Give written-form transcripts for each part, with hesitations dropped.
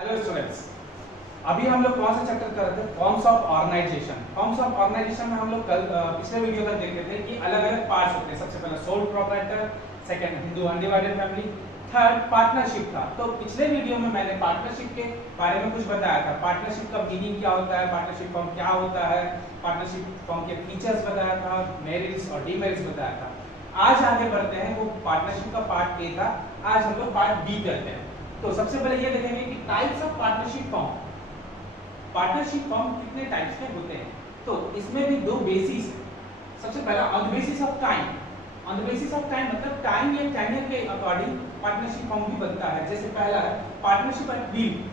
Hello students, अभी हम लोग कौन सा चैप्टर कर रहे थे? Forms of organisation. Forms of organisation में हम लोग कल पिछले वीडियो में देख रहे थे कि अलग अलग पार्ट्स होते हैं। सबसे पहले sole proprietor, second Hindu undivided family, third partnership था। तो पिछले वीडियो में मैंने पार्टनरशिप के बारे में कुछ बताया था। पार्टनरशिप का मीनिंग क्या होता है, पार्टनरशिप फॉर्म क्या होता है, पार्टनरशिप फॉर्म के फीचर्स बताया था, मेरिट्स और डीमेरिट्स बताया था। आज आगे बढ़ते हैं। वो पार्टनरशिप का पार्ट ए था, आज हम लोग पार्ट बी करते हैं। तो सबसे पहले ये देखेंगे कि types of partnership form. Partnership form कितने टाइप्स के होते हैं? तो इसमें भी दो बेसिस है। सबसे पहला on the basis of time. On the basis of time मतलब टाइम या टेन्योर के अकॉर्डिंग पार्टनरशिप फॉर्म भी बनता है। जैसे पहला है partnership at will.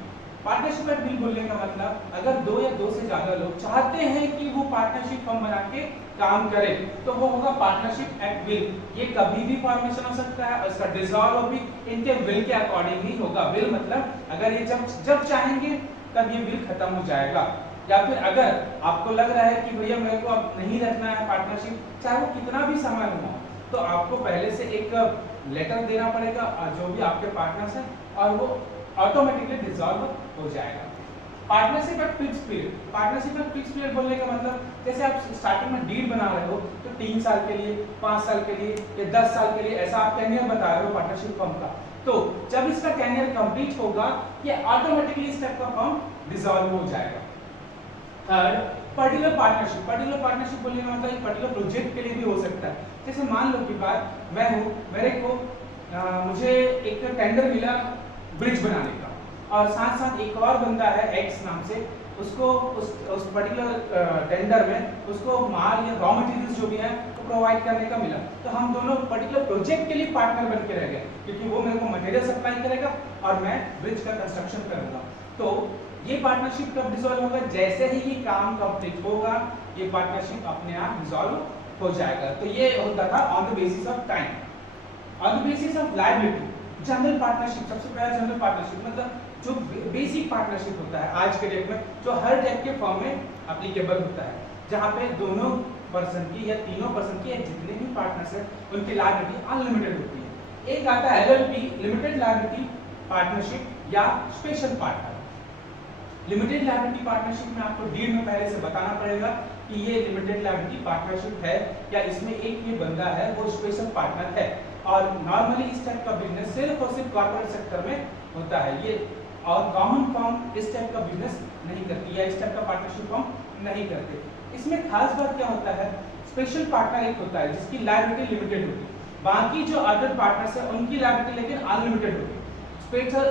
Partnership at will बोलने का मतलब अगर दो या दो से ज्यादा लोग चाहते हैं कि वो पार्टनरशिप फॉर्म बना के काम करे तो वो होगा पार्टनरशिप एट विल। ये कभी भी फॉर्मेशन हो सकता है और इसका डिसॉल्व भी इनके विल के अकॉर्डिंग ही होगा। विल मतलब अगर ये जब चाहेंगे तब ये विल खत्म हो जाएगा। या फिर अगर आपको लग रहा है कि भैया मेरे को अब नहीं रखना है पार्टनरशिप, चाहे वो कितना भी समय हो, तो आपको पहले से एक लेटर देना पड़ेगा जो भी आपके पार्टनर्स हैं और वो ऑटोमेटिकली डिसॉल्व हो जाएगा। Partnership at fix period. Partnership at fix period बोलने का मतलब जैसे आप स्टार्टिंग में डील बना रहे हो तो 3 साल के लिए, 5 साल के लिए या 10 साल के लिए ऐसा आप टेन्योर बता रहे हो पार्टनरशिप फर्म का। तो जब इसका टेन्योर कंप्लीट होगा ये ऑटोमेटिकली इस टाइप का फर्म डिसॉल्व हो जाएगा। Third particular partnership. Particular partnership बोलने का मतलब एक पर्टिकुलर प्रोजेक्ट के लिए भी हो सकता है। जैसे मान लो कि बात मैं हूँ, मेरे को मुझे एक टेंडर मिला ब्रिज बनाने का और साथ साथ एक और बंदा है एक्स नाम से, उसको उस पर्टिकुलर टेंडर में उसको माल या रॉ मटेरियल्स जो भी है वो प्रोवाइड करने का मिला। तो हम दोनों पर्टिकुलर प्रोजेक्ट के लिए पार्टनर बन के रह गए क्योंकि वो मेरे को मटेरियल सप्लाई करेगा और मैं ब्रिज का कंस्ट्रक्शन करूंगा। तो ये पार्टनरशिप कब डिसॉल्व होगा? जैसे ही ये काम कंप्लीट होगा ये पार्टनरशिप अपने आप डिसॉल्व हो जाएगा। तो ये होता था on the basis of time. On the basis of liability general partnership. सबसे पहला जनरल पार्टनरशिप मतलब जो बेसिक पार्टनरशिप होता है आज के डेट में, जो हर टाइप के फर्म में एप्लीकेबल होता है, जहां पे दोनों पर्सन की या तीनों पर्सन की या जितने भी पार्टनर्स हैं उनकी लायबिलिटी अनलिमिटेड होती है। एक आता है एलएलपी, लिमिटेड लायबिलिटी पार्टनरशिप या special partner. Limited liability partnership में आपको डील में पहले से बताना पड़ेगा कि ये लिमिटेड लायबिलिटी पार्टनरशिप है या इसमें एक ये बंदा है वो स्पेशल पार्टनर है। और नॉर्मली इस टाइप का बिजनेस सिर्फ और सिर्फ कॉर्पोरेट सेक्टर में होता है ये, और कॉमन फर्म इस टाइप का बिजनेस नहीं करती या इस टाइप का पार्टनरशिप फर्म नहीं करते। इसमें खास बात क्या होता है, स्पेशल पार्टनर एक होता है जिसकी लायबिलिटी लिमिटेड होती है, बाकी जो अदर पार्टनर्स है उनकी लायबिलिटी लेकिन अनलिमिटेड होती है।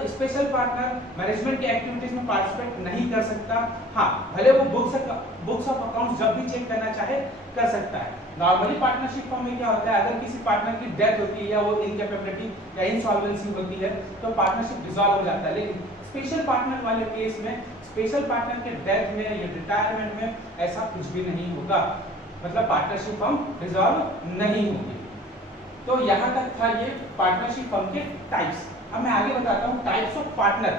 स्पेशल पार्टनर मैनेजमेंट की एक्टिविटीज में पार्टिसिपेट नहीं कर सकता। हाँ, भले वो बुक्स ऑफ अकाउंट्स जब भी चेक करना चाहे कर सकता है। नॉर्मली पार्टनरशिप फर्म में क्या होता है, अगर किसी पार्टनर की डेथ होती है या वो इनकैपेबिलिटी या इंसॉल्वेंसी होती है तो पार्टनरशिप डिसॉल्व हो जाता है। लेकिन स्पेशल पार्टनर वाले केस में स्पेशल पार्टनर के डेथ में या रिटायरमेंट में ऐसा कुछ भी नहीं होगा, मतलब पार्टनरशिप फर्म डिसॉल्व नहीं होगी। तो यहाँ तक था ये पार्टनरशिप फर्म के टाइप्स। अब मैं आगे बताता हूँ टाइप्स ऑफ पार्टनर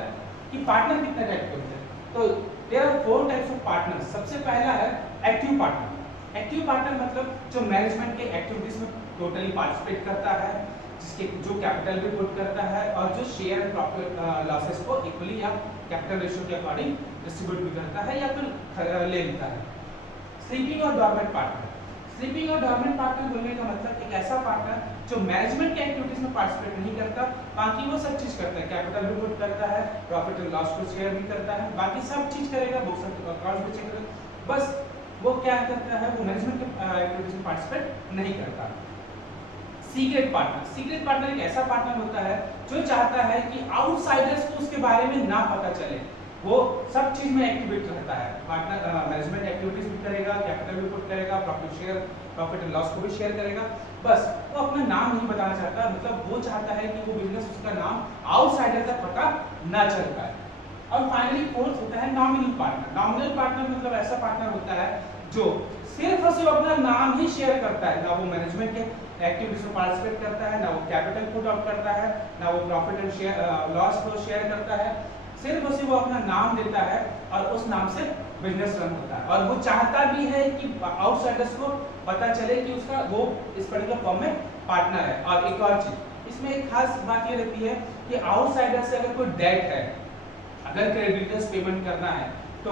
कि पार्टनर कितने टाइप के होते हैं। तो there are 4 types of partner. सबसे पहला है एक्टिव पार्टनर। एक्टिव पार्टनर मतलब जो मैनेजमेंट के एक्टिविटीज में टोटली पार्टिसिपेट करता है, जिसके जो कैपिटल भी पुट करता है और जो शेयर एंड प्रॉफिट लॉसेस को इक्वली या कैपिटल रेशियो के अकॉर्डिंग डिस्ट्रीब्यूट भी करता है या फिर ले लेता है। स्लीपिंग और डॉर्मेंट पार्टनर। स्लीपिंग और डॉर्मेंट पार्टनर बोलने का मतलब एक ऐसा पार्टनर जो मैनेजमेंट के एक्टिविटीज में पार्टिसिपेट नहीं करता, बाकी वो सब चीज करता है, कैपिटल भी पुट करता है, प्रॉफिट एंड लॉस को शेयर भी करता है, बाकी सब चीज करेगा, बुक्स ऑफ अकाउंट्स भी चेक करेगा, बस वो क्या करता है, वो मैनेजमेंट के एक्टिविटीज में पार्टिसिपेट नहीं करता। Secret partner. सीक्रेट पार्टनर एक ऐसा पार्टनर होता है जो चाहता है कि आउटसाइडर्स को उसके बारे में ना पता चले, वो सब चीज में एक्टिवेट रहता है। पार्टनर मैनेजमेंट एक्टिविटीज भी करेगा, कैपिटल भी पुट करेगा, प्रॉफिट एंड लॉस को भी शेयर करेगा, बस वो अपना नाम नहीं बताना चाहता। मतलब वो चाहता है कि वो बिजनेस उसका नाम आउटसाइडर तक पता ना चल पाए। और फाइनली फोर्थ होता है नॉमिनल पार्टनर। नॉमिनल पार्टनर मतलब ऐसा पार्टनर होता है जो सिर्फ और सिर्फ अपना नाम ही शेयर करता है, ना वो मैनेजमेंट के एक्टिविटीज में पार्टिसिपेट करता है, ना वो कैपिटल पुट आउट करता है, ना वो प्रॉफिट एंड लॉस को शेयर करता है, सिर्फ और सिर्फ वो अपना नाम देता है और उस नाम से बिजनेस रन होता है। और वो चाहता भी है कि आउटसाइडर्स को पता चले कि उसका वो इस पर्टिकुलर फर्म में पार्टनर है। और एक और चीज इसमें एक खास बात ये रहती है कि आउटसाइडर से अगर कोई डेट है, अगर क्रेडिटर्स पेमेंट करना है तो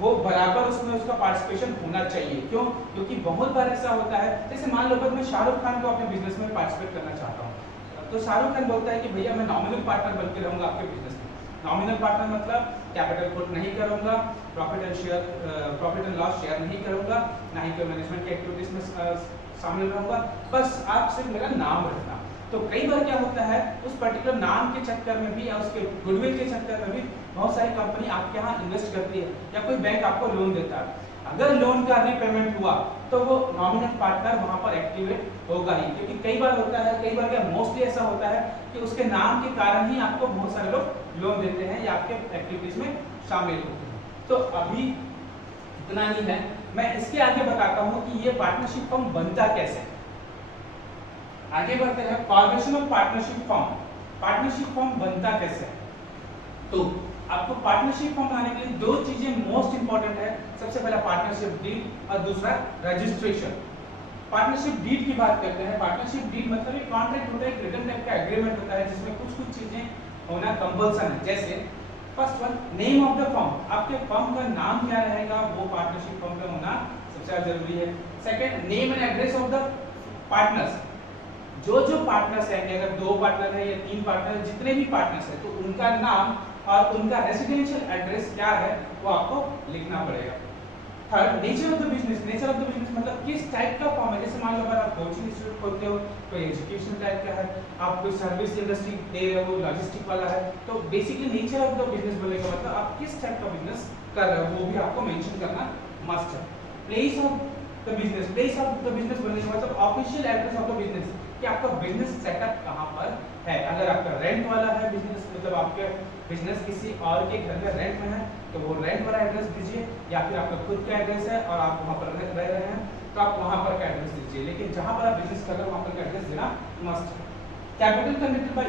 वो बराबर उसमें उसका पार्टिसिपेशन होना चाहिए। क्यों? क्योंकि बहुत बार ऐसा होता है, जैसे मान लो अगर मैं शाहरुख खान को अपने बिजनेस में पार्टिसिपेट करना चाहता हूँ, तो शाहरुख खान बोलता है कि भैया मैं नॉमिनल पार्टनर बन के रहूंगा आपके बिजनेस में। नॉमिनल पार्टनर मतलब कैपिटल पुट नहीं करूंगा, प्रॉफिट एंड लॉस शेयर नहीं करूंगा, ना ही कोई मैनेजमेंट की एक्टिविटीज में शामिल रहूंगा, बस आप सिर्फ मेरा नाम रखना। तो कई बार क्या होता है, उस पर्टिकुलर नाम के चक्कर में भी या उसके गुडविल के चक्कर में भी बहुत सारी कंपनी आपके यहाँ इन्वेस्ट करती है या कोई बैंक आपको लोन देता है। अगर लोन का रीपेमेंट हुआ तो वो नॉमिनल पार्टनर वहां पर एक्टिवेट होगा ही, क्योंकि कई बार होता है, कई बार क्या मोस्टली ऐसा होता है कि उसके नाम के कारण ही आपको बहुत सारे लोग लोन देते हैं या आपके एक्टिविटीज में शामिल होते हैं। तो अभी इतना ही है, मैं इसके आगे बताता हूँ कि ये पार्टनरशिप फर्म बनता कैसे। आगे बढ़ते हैं, formation of partnership firm. Partnership firm बनता कैसे? तो आपको पार्टनरशिप फर्म बनाने के लिए दो चीजें मोस्ट इंपॉर्टेंट है। सबसे पहला पार्टनरशिप डीड और दूसरा रजिस्ट्रेशन। पार्टनरशिप डीड की बात करते हैं। पार्टनरशिप डीड मतलब एक कॉन्ट्रैक्ट होता है, एक रिटन टाइप का एग्रीमेंट होता है जिसमें कुछ चीजें होना कंपल्सन है। जैसे first one, name of the firm. आपके फर्म का नाम क्या रहेगा वो पार्टनरशिप फर्म में होना सबसे ज्यादा जरूरी है। Second, name and address of the partners. जो पार्टनर्स हैं, अगर 2 पार्टनर है या 3 पार्टनर, जितने भी पार्टनर्स हैं, तो उनका नाम और उनका रेसिडेंशियल एड्रेस क्या है वो आपको लिखना पड़ेगा। Third, nature of the business. Nature of the business मतलब किस टाइप का फर्म है। जैसे मान लो अगर आप कोचिंग इंस्टीट्यूट खोलते हो तो एजुकेशन टाइप का है, आप कोई सर्विस इंडस्ट्री दे रहे हो, लॉजिस्टिक वाला है, तो basically nature of the business बोलने का मतलब आप किस टाइप का बिजनेस कर रहे हो वो भी आपको मेंशन करना मस्ट है। Place of the business. Place of the business बोलने का मतलब official address of the business, कि आपका बिजनेस सेटअप कहाँ पर है। अगर आपका रेंट वाला है बिजनेस, मतलब आपके बिजनेस किसी और के घर में रेंट में है, तो वो रेंट वाला एड्रेस दीजिए, या फिर आपका खुद का एड्रेस है और आप वहाँ पर रह रहे हैं तो आप वहाँ पर का एड्रेस दीजिए, लेकिन जहाँ पर आप बिजनेस कर रहे हो वहाँ पर का एड्रेस देना मस्ट है। Capital committed by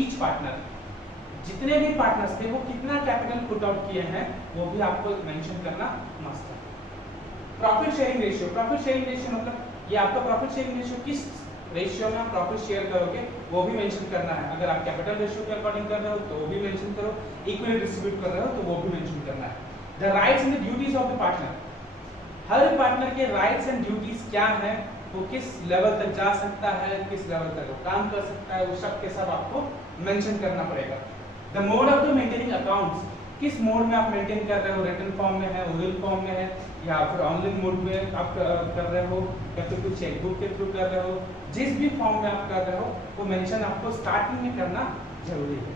each partner. जितने भी पार्टनर्स थे वो कितना कैपिटल पुट आउट किए हैं वो भी आपको मेंशन करना मस्ट है। Profit sharing ratio. Profit sharing ratio मतलब ये आपका प्रॉफिट शेयरिंग रेशियो किस रेशियो में आप प्रॉफिट शेयर करोगे वो भी मेंशन करना है। अगर आप कैपिटल रेशियो के अकॉर्डिंग कर रहे हो तो वो भी मेंशन करो, इक्वली डिस्ट्रीब्यूट कर रहे हो तो वो भी मेंशन करना है। The rights and the duties of the partner. Her partner के राइट्स एंड ड्यूटीज क्या है, वो किस लेवल तक जा सकता है, किस लेवल तक वो काम कर सकता है, वो सब के सब आपको मेंशन करना पड़ेगा। The mode of the maintaining accounts. किस मोड में आप मेंटेन कर रहे हो, रिटन फॉर्म में है, ओरल फॉर्म में है, या फिर ऑनलाइन मोड में आप कर रहे हो, या फिर कुछ चेकबुक के थ्रू कर रहे हो, जिस भी फॉर्म में आप कर रहे हो वो मेंशन आपको स्टार्टिंग में करना जरूरी है।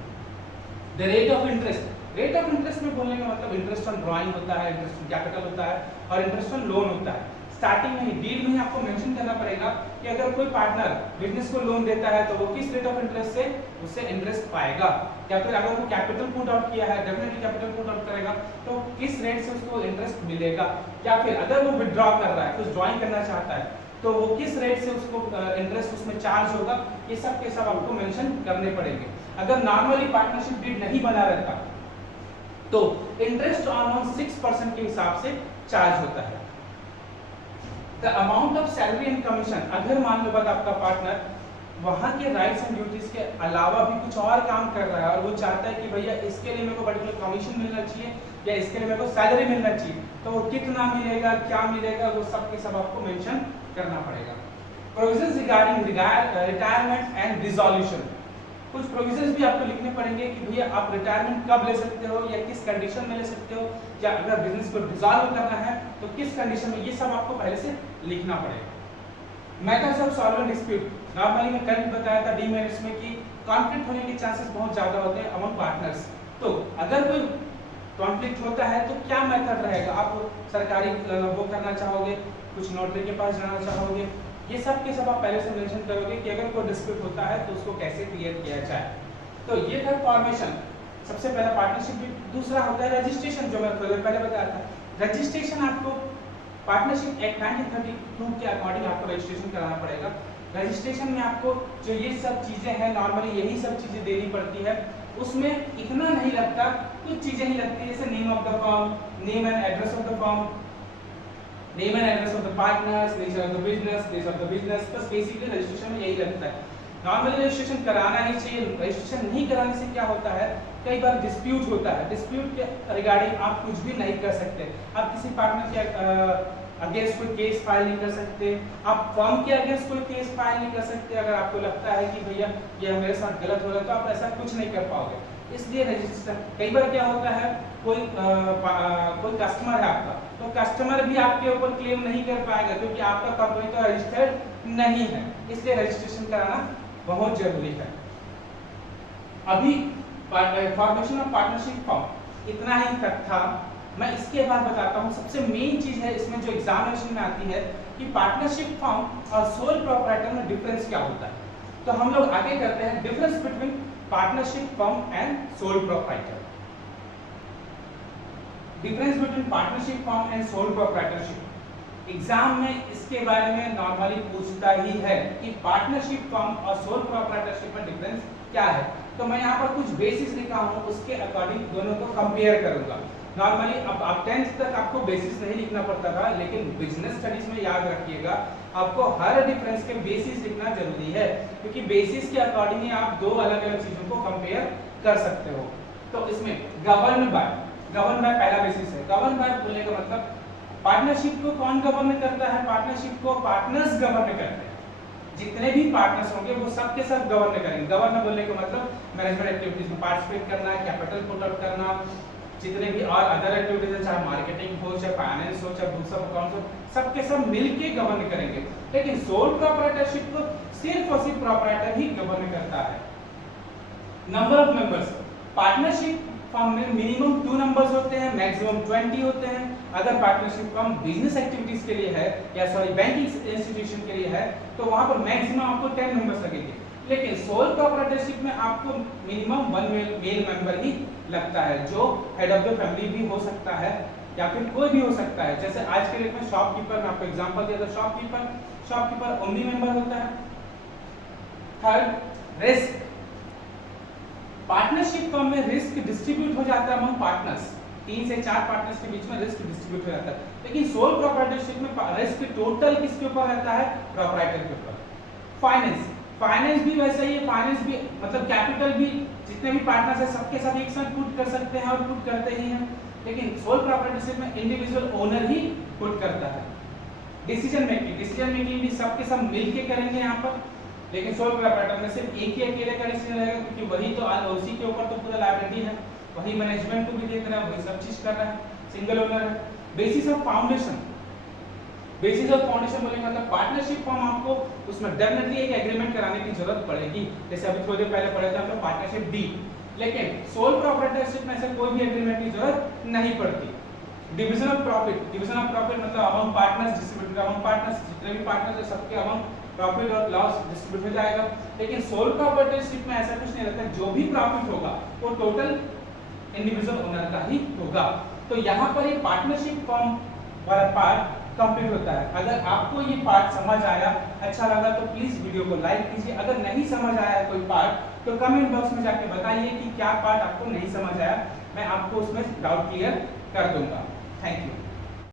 The rate of interest. Rate of interest में बोलने का मतलब इंटरेस्ट ऑन ड्राइंग होता है, इंटरेस्ट ऑन कैपिटल होता है और इंटरेस्ट ऑन लोन होता है। स्टार्टिंग में ही डील में ही आपको मेंशन करना पड़ेगा कि अगर कोई पार्टनर बिजनेस को लोन देता है तो वो किस रेट ऑफ इंटरेस्ट से उससे इंटरेस्ट पाएगा, या फिर अगर वो कैपिटल पुट आउट किया है डेफिनेटली कैपिटल पुट आउट करेगा तो किस रेट से उसको इंटरेस्ट मिलेगा, या फिर अगर वो विथड्रॉ कर रहा है, कुछ ड्राइंग करना चाहता है तो वो किस रेट से उसको इंटरेस्ट उसमें चार्ज होगा, ये सब के सब आपको मेंशन करने पड़ेंगे। अगर नॉर्मली पार्टनरशिप डीड नहीं बना रहता तो इंटरेस्ट ऑन 6% के हिसाब से चार्ज होता है। The amount of salary and commission. अगर मान लो बात आपका पार्टनर वहाँ के राइट्स एंड ड्यूटीज के अलावा भी कुछ और काम कर रहा है और वो चाहता है कि भैया इसके लिए मेरे को पर्टिकुलर कमीशन मिलना चाहिए या इसके लिए मेरे को सैलरी मिलना चाहिए, तो वो कितना मिलेगा, क्या मिलेगा, वो सब के सब आपको मेंशन करना पड़ेगा। Provisions regarding retirement and dissolution. कुछ प्रोविजंस भी आपको लिखने पड़ेंगे कि भैया आप रिटायरमेंट कब ले सकते हो या किस कंडीशन में ले सकते हो, या अगर बिजनेस को डिसॉल्व करना है तो किस कंडीशन में, ये सब आपको पहले से लिखना पड़ेगा। Methods of solving dispute. Normally मैं कल बताया था डीमेरिट्स में कि कॉन्फ्लिक्ट होने के चांसेस बहुत ज्यादा होते हैं अमंग पार्टनर्स। तो अगर कोई कॉन्फ्लिक्ट होता है तो क्या मेथड रहेगा, आप सरकारी वो करना चाहोगे, कुछ नोटरी के पास जाना चाहोगे, ये सब के सब आप पहले से मेंशन करोगे कि अगर कोई डिस्प्यूट होता है तो उसको कैसे क्लियर किया जाए। तो ये था फॉर्मेशन, सबसे पहला पार्टनरशिप। दूसरा होता है रजिस्ट्रेशन, जो मैं पहले बताया था। रजिस्ट्रेशन आपको पार्टनरशिप एक्ट 1932 के अकॉर्डिंग आपको रजिस्ट्रेशन कराना पड़ेगा। रजिस्ट्रेशन में आपको जो ये सब चीजें हैं, नॉर्मली यही सब चीजें देनी पड़ती है, उसमें इतना नहीं लगता, कुछ चीजें ही लगती है, जैसे name of the firm, name and address of the firm, name and address of the partners, nature of the business, days of the business, बस बेसिकली रजिस्ट्रेशन में यही लगता है। नॉर्मली रजिस्ट्रेशन कराना ही चाहिए। रजिस्ट्रेशन नहीं कराने से क्या होता है कई बार डिस्प्यूट होता है, डिस्प्यूट के रिगार्डिंग आप कुछ भी नहीं कर सकते। आप किसी पार्टनर के अगेंस्ट कोई केस फाइल नहीं कर सकते, आप फर्म के अगेंस्ट कोई केस फाइल नहीं कर सकते। अगर आपको लगता है कि भैया ये मेरे साथ गलत हो रहा है तो आप ऐसा कुछ नहीं कर पाओगे। इसलिए रजिस्ट्रेशन, कई बार क्या होता है कोई कस्टमर है आपका, तो कस्टमर भी आपके ऊपर क्लेम नहीं कर पाएगा क्योंकि आपका कंपनी तो रजिस्टर्ड नहीं है, इसलिए रजिस्ट्रेशन कराना बहुत जरूरी है। अभी फॉर्मेशन ऑफ पार्टनरशिप फॉर्म इतना ही तक था। मैं इसके बाद बताता हूँ सबसे मेन चीज है इसमें जो एग्जामिनेशन में आती है कि पार्टनरशिप फॉर्म और सोल प्रोप्राइटर में डिफरेंस क्या होता है। तो हम लोग आगे करते हैं difference between partnership form and sole proprietor. Difference between partnership form and sole proprietorship, exam में इसके बारे में नॉर्मली पूछता ही है कि पार्टनरशिप फॉर्म और सोल प्रोप्राइटरशिप में डिफरेंस क्या है। तो मैं यहाँ पर कुछ बेसिस लिखा हूँ, उसके अकॉर्डिंग दोनों को कंपेयर करूंगा। नॉर्मली अब आप 10th तक आपको बेसिस नहीं लिखना पड़ता था, लेकिन बिजनेस स्टडीज में याद रखिएगा आपको हर डिफरेंस के बेसिस लिखना जरूरी है, क्योंकि बेसिस के अकॉर्डिंग ही आप दो अलग अलग चीजों को कंपेयर कर सकते हो। तो इसमें गवर्न बाय पहला बेसिस है। गवर्न बाय बोलने का मतलब पार्टनरशिप को कौन गवर्न करता है? पार्टनरशिप को पार्टनर्स गवर्न करते हैं। जितने भी पार्टनर्स होंगे वो सब के सब गवर्न करेंगे। गवर्न बोलने का मतलब मैनेजमेंट एक्टिविटीज में पार्टिसिपेट करना, कैपिटल पुट आउट करना, जितने भी और अदर एक्टिविटीज है, चाहे मार्केटिंग हो, चाहे फाइनेंस हो, चाहे बुक्स ऑफ अकाउंट्स हो, सब के सब मिलके गवर्न करेंगे। लेकिन सोल प्रोप्राइटरशिप को सिर्फ और सिर्फ प्रोप्राइटर ही गवर्न करता है। Number of members, partnership form में मिनिमम 2 नंबर्स होते हैं, मैक्सिमम 20 होते हैं। अगर पार्टनरशिप फॉर्म बिजनेस एक्टिविटीज के लिए है या सॉरी बैंकिंग इंस्टीट्यूशन के लिए है तो वहां पर मैक्सिमम आपको 10 मेंबर्स लगेंगे। लेकिन सोल प्रोप्राइटरशिप में आपको मिनिमम 1 मेल मेंबर ही लगता है, जो हेड ऑफ द फैमिली भी हो सकता है या फिर कोई भी हो सकता है। जैसे आज के डेट में शॉपकीपर, मैं आपको एग्जांपल दिया था, शॉपकीपर ओनली मेंबर होता है। थर्ड, रिस्क, पार्टनरशिप फॉर्म में रिस्क डिस्ट्रीब्यूट हो जाता है अमंग पार्टनर्स, 3 से 4 पार्टनर्स के बीच में रिस्क डिस्ट्रीब्यूट हो जाता है। लेकिन सोल प्रोप्राइटरशिप में रिस्क टोटल किसके ऊपर रहता है? प्रोप्राइटर के ऊपर। फाइनेंस भी वैसा ही है, फाइनेंस भी मतलब कैपिटल भी जितने भी पार्टनर्स है सबके साथ एक साथ पुट कर सकते हैं और पुट करते ही हैं। लेकिन सोल प्रोप्राइटरशिप में इंडिविजुअल ओनर ही पुट करता है। डिसीजन मेकिंग भी सबके सब मिलके करेंगे यहाँ पर। लेकिन सोल प्रोप्राइटर में सिर्फ एक ही अकेले का डिसीजन रहेगा, क्योंकि वही तो उसी के ऊपर तो पूरा लायबिलिटी है, वही मैनेजमेंट को भी देख रहा है, वही सब चीज कर रहा है, सिंगल ओनर है। बेसिस ऑफ फाउंडेशन बोले मतलब पार्टनरशिप फॉर्म आपको उसमें डेफिनेटली एक एग्रीमेंट कराने की जरूरत पड़ेगी, जैसे अभी थोड़ी देर पहले पढ़े थे हम लोग पार्टनरशिप डीड। लेकिन सोल प्रोप्राइटरशिप में ऐसे कोई भी एग्रीमेंट की जरूरत नहीं पड़ती। डिवीजन ऑफ प्रॉफिट मतलब among partners distribute among partners, जितने भी पार्टनर्स है सबके अमंग प्रॉफिट और लॉस डिस्ट्रीब्यूट हो जाएगा। लेकिन सोल प्रोप्राइटरशिप में ऐसा कुछ नहीं रहता, जो भी प्रॉफिट होगा वो टोटल इंडिविजुअल ओनर का ही होगा। तो यहाँ पर ये पार्टनरशिप फॉर्म वाला पार्ट कंप्लीट होता है। अगर आपको ये पार्ट समझ आया, अच्छा लगा तो प्लीज वीडियो को लाइक कीजिए। अगर नहीं समझ आया कोई पार्ट तो कमेंट बॉक्स में जाके बताइए कि क्या पार्ट आपको नहीं समझ आया, मैं आपको उसमें डाउट क्लियर कर दूंगा। Thank you.